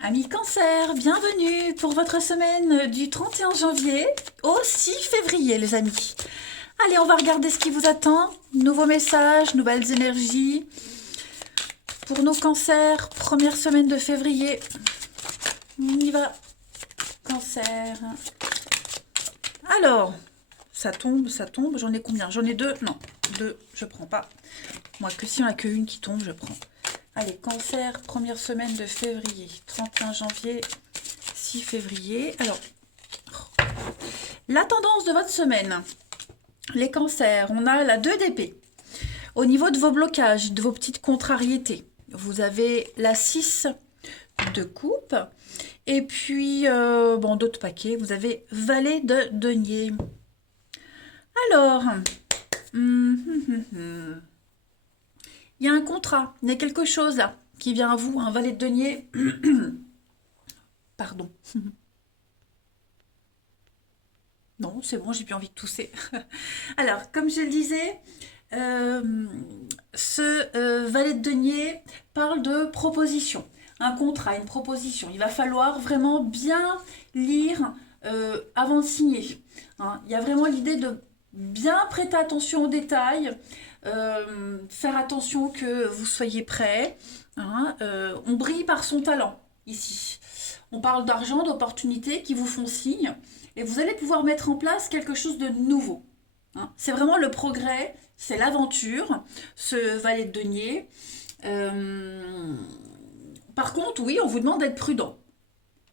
Amis Cancer, bienvenue pour votre semaine du 31 janvier au 6 février, les amis. Allez, on va regarder ce qui vous attend. Nouveaux messages, nouvelles énergies. Pour nos cancers, première semaine de février. On y va. Cancer. Alors, ça tombe. J'en ai combien? J'en ai deux. Non, deux, je prends pas. Moi, que si on a qu'une qui tombe, je prends. Allez, cancer, première semaine de février. 31 janvier, 6 février. Alors, la tendance de votre semaine. Les cancers, on a la 2 d'épée. Au niveau de vos blocages, de vos petites contrariétés, vous avez la 6 de coupe. Et puis, bon, d'autres paquets, vous avez valet de denier. Alors, il y a un contrat, il y a quelque chose là qui vient à vous, un valet de denier. Pardon. Non, c'est bon, j'ai plus envie de tousser. Alors, comme je le disais, ce valet de denier parle de proposition. Un contrat, une proposition. Il va falloir vraiment bien lire avant de signer. Hein. Il y a vraiment l'idée de bien prêter attention aux détails, faire attention que vous soyez prêt. Hein. On brille par son talent ici. On parle d'argent, d'opportunités qui vous font signe et vous allez pouvoir mettre en place quelque chose de nouveau. Hein. C'est vraiment le progrès, c'est l'aventure, ce valet de denier. Par contre, oui, on vous demande d'être prudent.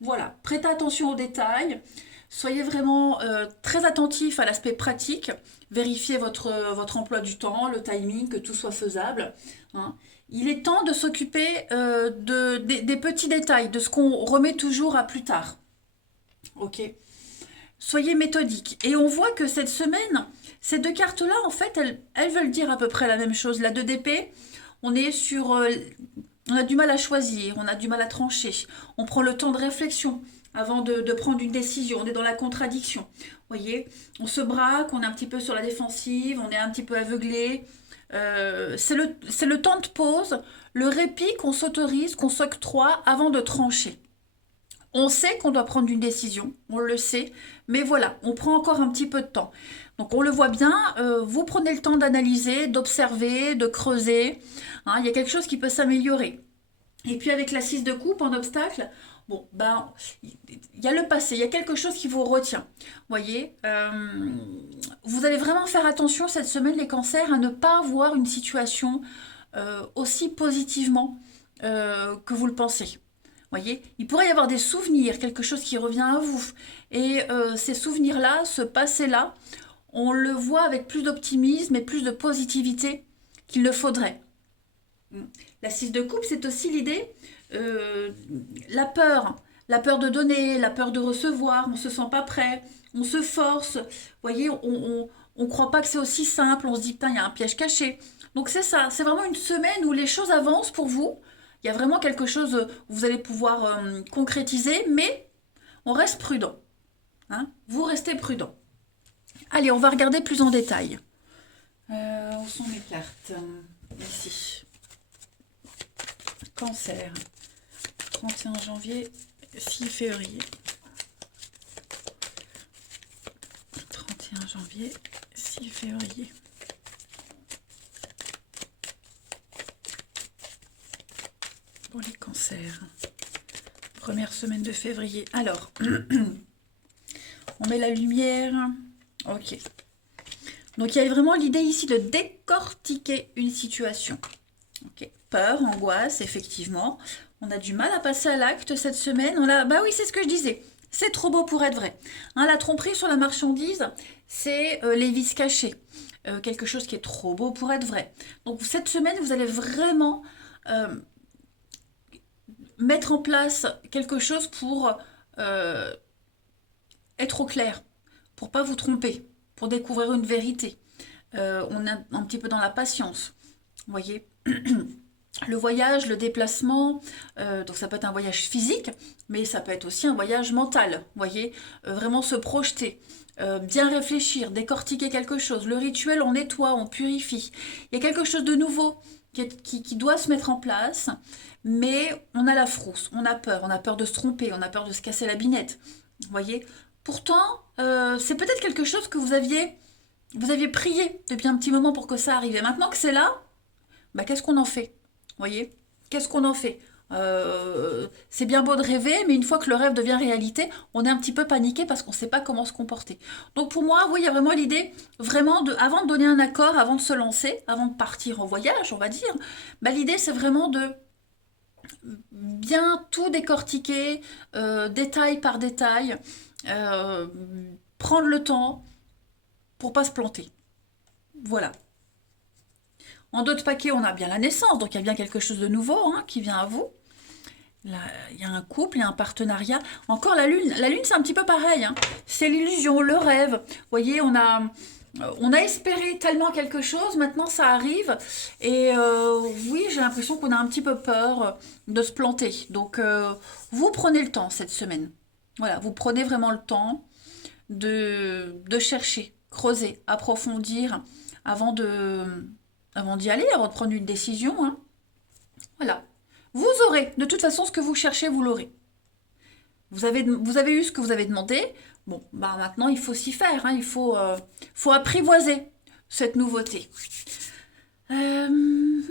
Voilà, prêtez attention aux détails, soyez vraiment très attentif à l'aspect pratique, vérifiez votre emploi du temps, le timing, que tout soit faisable. Hein. Il est temps de s'occuper des petits détails, de ce qu'on remet toujours à plus tard. Ok. Soyez méthodique. Et on voit que cette semaine, ces deux cartes-là, en fait, elles veulent dire à peu près la même chose. La 2 d'épée, on est sur... on a du mal à choisir, on a du mal à trancher. On prend le temps de réflexion avant de prendre une décision. On est dans la contradiction. Vous voyez, on se braque, on est un petit peu sur la défensive, on est un petit peu aveuglé. C'est le temps de pause, le répit qu'on s'autorise, qu'on s'octroie avant de trancher. On sait qu'on doit prendre une décision, on le sait, mais voilà, on prend encore un petit peu de temps. Donc on le voit bien, vous prenez le temps d'analyser, d'observer, de creuser. Hein, il y a quelque chose qui peut s'améliorer. Et puis avec la 6 de coupe en obstacle, bon, ben, il y a le passé, il y a quelque chose qui vous retient. Voyez, vous allez vraiment faire attention cette semaine, les cancers, à ne pas voir une situation aussi positivement que vous le pensez. Voyez, il pourrait y avoir des souvenirs, quelque chose qui revient à vous. Et ces souvenirs-là, ce passé-là, on le voit avec plus d'optimisme et plus de positivité qu'il ne faudrait. La 6 de coupe, c'est aussi l'idée, la peur de donner, la peur de recevoir, on ne se sent pas prêt, on se force. Vous voyez, on ne croit pas que c'est aussi simple, on se dit, putain, il y a un piège caché. Donc c'est ça, c'est vraiment une semaine où les choses avancent pour vous. Il y a vraiment quelque chose où vous allez pouvoir concrétiser, mais on reste prudent. Hein. Vous restez prudent. Allez, on va regarder plus en détail. Où sont mes cartes? Ici. Cancer. 31 janvier, 6 février. 31 janvier, 6 février. Pour les cancers. Première semaine de février. Alors, on met la lumière. Ok. Donc, il y a vraiment l'idée ici de décortiquer une situation. Ok. Peur, angoisse, effectivement. On a du mal à passer à l'acte cette semaine. Bah oui, c'est ce que je disais. C'est trop beau pour être vrai. Hein, la tromperie sur la marchandise, c'est les vices cachés. Quelque chose qui est trop beau pour être vrai. Donc, cette semaine, vous allez vraiment... mettre en place quelque chose pour être au clair, pour pas vous tromper, pour découvrir une vérité. On est un petit peu dans la patience, vous voyez. Le voyage, le déplacement, donc ça peut être un voyage physique, mais ça peut être aussi un voyage mental, vous voyez. Vraiment se projeter, bien réfléchir, décortiquer quelque chose. Le rituel, on nettoie, on purifie. Il y a quelque chose de nouveau qui doit se mettre en place, mais on a la frousse, on a peur de se tromper, on a peur de se casser la binette. Vous voyez? Pourtant, c'est peut-être quelque chose que vous aviez prié depuis un petit moment pour que ça arrive. Et maintenant que c'est là, bah, qu'est-ce qu'on en fait? Vous voyez? Qu'est-ce qu'on en fait? C'est bien beau de rêver, mais une fois que le rêve devient réalité, on est un petit peu paniqué parce qu'on ne sait pas comment se comporter. Donc pour moi, oui, il y a vraiment l'idée, vraiment, avant de donner un accord, avant de se lancer, avant de partir en voyage, on va dire, bah, l'idée c'est vraiment de bien tout décortiquer, détail par détail, euh, prendre le temps pour pas se planter. Voilà. En dos de paquet, on a bien la naissance, donc il y a bien quelque chose de nouveau hein, qui vient à vous. Là, il y a un couple, il y a un partenariat. Encore la lune c'est un petit peu pareil. Hein. C'est l'illusion, le rêve. Vous voyez, on a espéré tellement quelque chose, maintenant ça arrive. Et oui, j'ai l'impression qu'on a un petit peu peur de se planter. Donc, vous prenez le temps cette semaine. Voilà, vous prenez vraiment le temps de chercher, creuser, approfondir avant avant d'y aller, avant de prendre une décision. Hein. Voilà. Vous aurez, de toute façon, ce que vous cherchez, vous l'aurez. Vous avez eu ce que vous avez demandé. Bon, bah maintenant, il faut s'y faire. Hein. Faut apprivoiser cette nouveauté. Euh,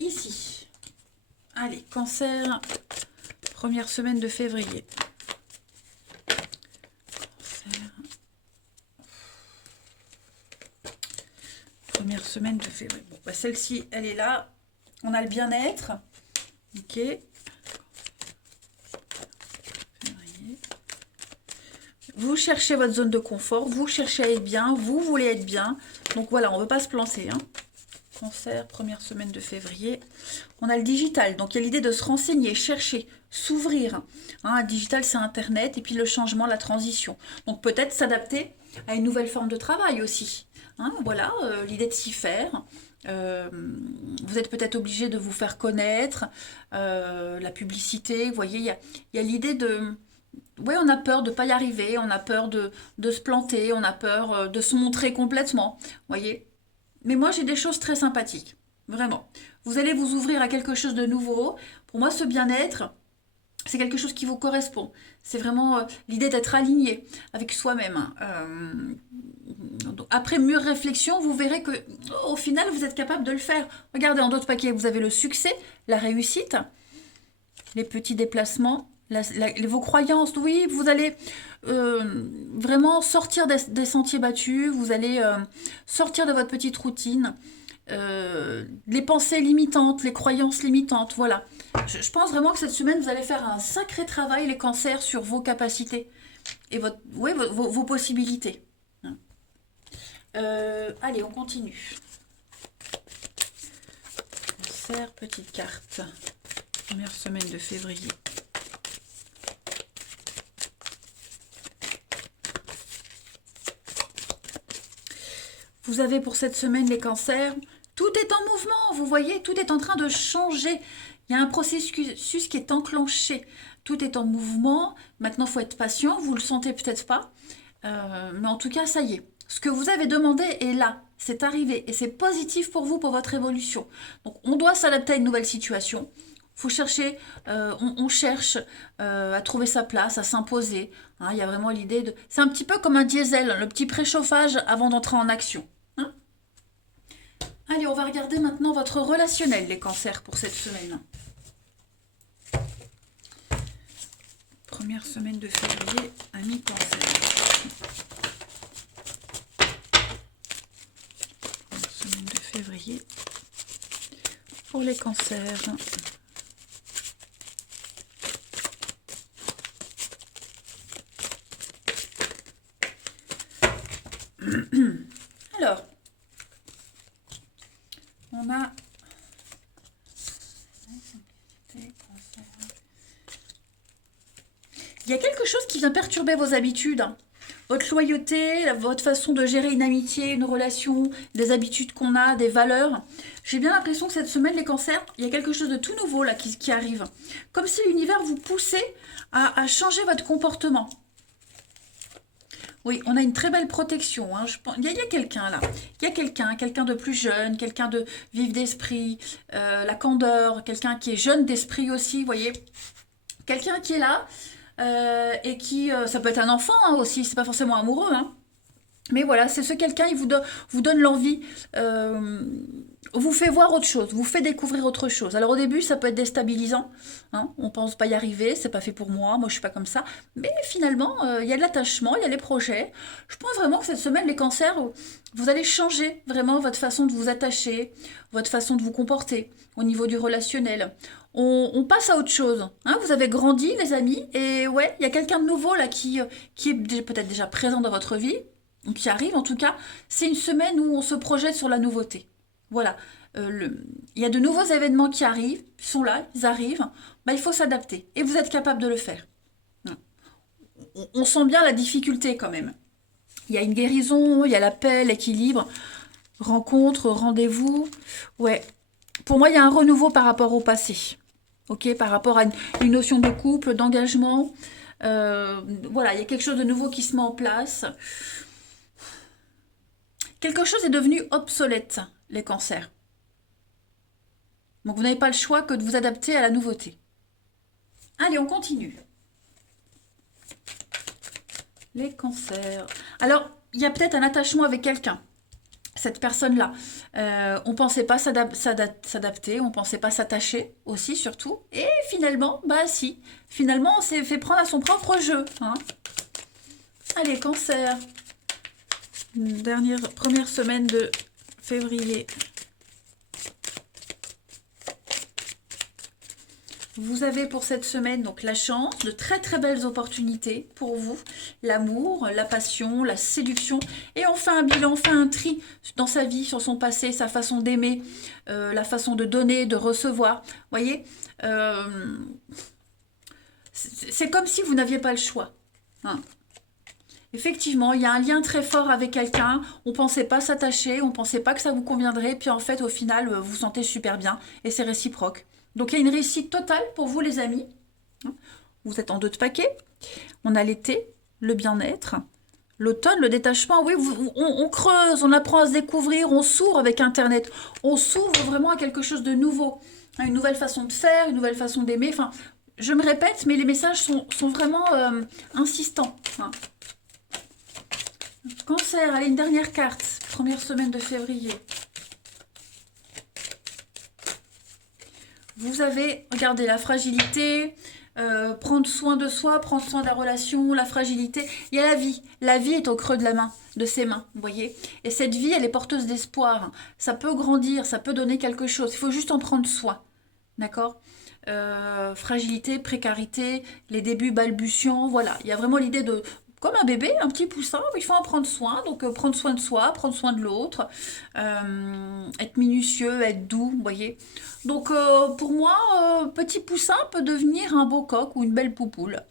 Ici. Allez, cancer, première semaine de février. Cancer. Première semaine de février. Bon, bah celle-ci, elle est là. On a le bien-être. Ok. Vous cherchez votre zone de confort, vous cherchez à être bien, vous voulez être bien. Donc voilà, on ne veut pas se planter. Hein. Cancer, première semaine de février. On a le digital, donc il y a l'idée de se renseigner, chercher, s'ouvrir. Hein, le digital, c'est Internet, et puis le changement, la transition. Donc peut-être s'adapter à une nouvelle forme de travail aussi. Hein, voilà, l'idée de s'y faire. Vous êtes peut-être obligé de vous faire connaître, la publicité, vous voyez, il y a l'idée de... Oui, on a peur de ne pas y arriver, on a peur de se planter, on a peur de se montrer complètement, vous voyez. Mais moi, j'ai des choses très sympathiques, vraiment. Vous allez vous ouvrir à quelque chose de nouveau. Pour moi, ce bien-être, c'est quelque chose qui vous correspond. C'est vraiment l'idée d'être aligné avec soi-même. Hein. Après mûre réflexion, vous verrez que au final, vous êtes capable de le faire. Regardez, en d'autres paquets, vous avez le succès, la réussite, les petits déplacements, vos croyances. Oui, vous allez vraiment sortir des sentiers battus, vous allez sortir de votre petite routine. Les pensées limitantes, les croyances limitantes, voilà. Je pense vraiment que cette semaine, vous allez faire un sacré travail, les cancers, sur vos capacités et vos possibilités. Allez, on continue. Cancer, petite carte. Première semaine de février. Vous avez pour cette semaine les cancers. Tout est en mouvement, vous voyez, tout est en train de changer. Il y a un processus qui est enclenché. Tout est en mouvement. Maintenant, il faut être patient. Vous ne le sentez peut-être pas. Mais en tout cas, ça y est. Ce que vous avez demandé est là. C'est arrivé. Et c'est positif pour vous, pour votre évolution. Donc, on doit s'adapter à une nouvelle situation. Faut chercher, on cherche à trouver sa place, à s'imposer. Hein, il y a vraiment l'idée de... C'est un petit peu comme un diesel, le petit préchauffage avant d'entrer en action. Hein. Allez, on va regarder maintenant votre relationnel, les cancers, pour cette semaine. Première semaine de février, amis cancer. Première semaine de février pour les cancers. Alors, on a il y a quelque chose qui vient perturber vos habitudes, hein. Votre loyauté, votre façon de gérer une amitié, une relation, des habitudes qu'on a, des valeurs. J'ai bien l'impression que cette semaine, les cancers, il y a quelque chose de tout nouveau là qui arrive. Comme si l'univers vous poussait à changer votre comportement. Oui, on a une très belle protection, hein. Il y a quelqu'un là. Il y a quelqu'un de plus jeune, quelqu'un de vif d'esprit, la candeur, quelqu'un qui est jeune d'esprit aussi, vous voyez. Quelqu'un qui est là et qui, ça peut être un enfant hein, aussi, c'est pas forcément amoureux, hein. Mais voilà, c'est ce quelqu'un, vous donne l'envie, vous fait voir autre chose, vous fait découvrir autre chose. Alors au début, ça peut être déstabilisant, hein, on pense pas y arriver, c'est pas fait pour moi je suis pas comme ça. Mais finalement, il y a de l'attachement, il y a les projets. Je pense vraiment que cette semaine, les cancers, vous allez changer vraiment votre façon de vous attacher, votre façon de vous comporter au niveau du relationnel. On passe à autre chose. Hein, vous avez grandi, les amis, et ouais, il y a quelqu'un de nouveau là qui est peut-être déjà présent dans votre vie qui arrive en tout cas, c'est une semaine où on se projette sur la nouveauté. Voilà. Il y a de nouveaux événements qui arrivent, ils sont là, ils arrivent. Bah, il faut s'adapter. Et vous êtes capable de le faire. On sent bien la difficulté quand même. Il y a une guérison, il y a la paix, l'équilibre, rencontre, rendez-vous. Ouais. Pour moi, il y a un renouveau par rapport au passé. Ok, par rapport à une notion de couple, d'engagement. Voilà, il y a quelque chose de nouveau qui se met en place. Quelque chose est devenu obsolète, les cancers. Donc vous n'avez pas le choix que de vous adapter à la nouveauté. Allez, on continue. Les cancers. Alors, il y a peut-être un attachement avec quelqu'un. Cette personne-là. On ne pensait pas s'adapter, on ne pensait pas s'attacher aussi, surtout. Et finalement, bah si. Finalement, on s'est fait prendre à son propre jeu. Hein. Allez, cancer. Première semaine de février. Vous avez pour cette semaine donc la chance, de très très belles opportunités pour vous. L'amour, la passion, la séduction. Et on fait un bilan, on fait un tri dans sa vie, sur son passé, sa façon d'aimer, la façon de donner, de recevoir. Vous voyez, c'est comme si vous n'aviez pas le choix. Hein. Effectivement, il y a un lien très fort avec quelqu'un. On ne pensait pas s'attacher, on ne pensait pas que ça vous conviendrait. Puis en fait, au final, vous vous sentez super bien et c'est réciproque. Donc il y a une réussite totale pour vous, les amis. Vous êtes en 2 de paquets. On a l'été, le bien-être, l'automne, le détachement. Oui, on creuse, on apprend à se découvrir, on s'ouvre avec Internet. On s'ouvre vraiment à quelque chose de nouveau. Une nouvelle façon de faire, une nouvelle façon d'aimer. Enfin, je me répète, mais les messages sont vraiment insistants. Hein. Cancer, allez, une dernière carte. Première semaine de février. Vous avez, regardez, la fragilité, prendre soin de soi, prendre soin de la relation, la fragilité. Il y a la vie. La vie est au creux de la main, de ses mains, vous voyez. Et cette vie, elle est porteuse d'espoir. Ça peut grandir, ça peut donner quelque chose. Il faut juste en prendre soin. D'accord fragilité, précarité, les débuts balbutiants, voilà. Il y a vraiment l'idée de, comme un bébé, un petit poussin, il faut en prendre soin. Donc prendre soin de soi, prendre soin de l'autre, être minutieux, être doux, vous voyez. Donc pour moi, petit poussin peut devenir un beau coq ou une belle poupoule.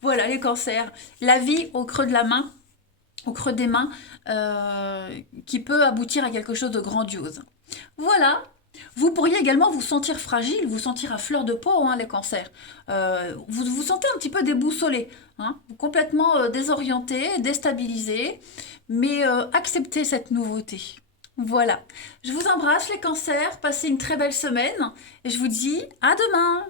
Voilà les cancers. La vie au creux de la main, au creux des mains, qui peut aboutir à quelque chose de grandiose. Voilà. Vous pourriez également vous sentir fragile, vous sentir à fleur de peau, hein, les cancers. Vous vous sentez un petit peu déboussolé, hein, complètement désorienté, déstabilisé, mais acceptez cette nouveauté. Voilà. Je vous embrasse, les cancers. Passez une très belle semaine et je vous dis à demain.